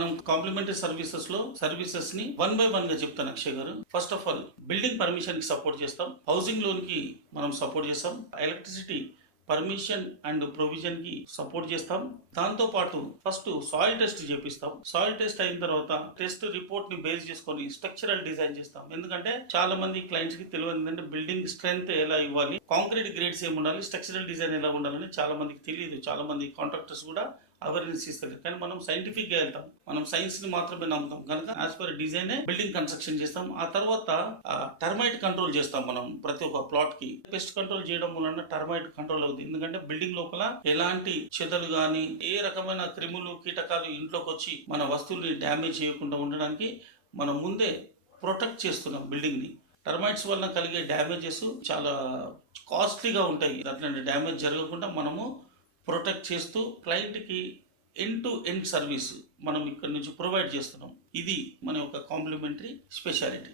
మనం complementary services ని one by one గా చెప్తాను అక్షయ్ గారు. First of all building permission కి సపోర్ట్ చేస్తాం, హౌసింగ్ లోన్ కి మనం సపోర్ట్ చేస్తాం, ఎలక్ట్రిసిటీ పర్మిషన్ అండ్ ప్రొవిజన్ కి సపోర్ట్ చేస్తాం. దాంతో పాటు ఫస్ట్ సాయిల్ టెస్ట్ చేపిస్తాం. సాయిల్ టెస్ట్ అయిన తర్వాత టెస్ట్ రిపోర్ట్ ని బేస్ చేసుకొని స్ట్రక్చరల్ డిజైన్ చేస్తాం. ఎందుకంటే చాలా మంది క్లయింట్స్ కి తెలియదు ఏంటంటే బిల్డింగ్ స్ట్రెంత్ ఎలా ఇవ్వాలి, కాంక్రీట్ గ్రేడ్స్ ఏమి ఉండాలి, స్ట్రక్చరల్ డిజైన్ ఎలా ఉండాలని చాలా మందికి తెలియదు. చాలా మంది కాంట్రాక్టర్స్ కూడా అవేర్నెస్ ఇస్తారు. కానీ మనం సైంటిఫిక్ గా వెళ్తాం, మనం సైన్స్ ని మాత్రమే నమ్ముతాం కనుక as per design building construction చేస్తాం. ఆ తర్వాత టర్మైట్ కంట్రోల్ చేస్తాం. మనం ప్రతి ఒక్క ప్లాట్ కి పెస్ట్ కంట్రోల్ చేయడం వలన టర్మైట్ కంట్రోల్ అవుతుంది. ఎందుకంటే బిల్డింగ్ లోపల ఎలాంటి చెదలు గాని ఏ రకమైన క్రిములు కీటకాలు ఇంట్లోకి వచ్చి మన వస్తువుల్ని డ్యామేజ్ చేయకుండా ఉండడానికి మనం ముందే ప్రొటెక్ట్ చేస్తున్నాం బిల్డింగ్ ని. టర్మైట్స్ వలన కలిగే డ్యామేజెస్ చాలా కాస్ట్లీగా ఉంటాయి. అట్లాంటి డ్యామేజ్ జరగకుండా మనము ప్రొటెక్ట్ చేస్తూ క్లయింట్కి ఎండ్ టు ఎండ్ సర్వీస్ మనం ఇక్కడ నుంచి ప్రొవైడ్ చేస్తున్నాం. ఇది మన యొక్క కాంప్లిమెంటరీ స్పెషాలిటీ.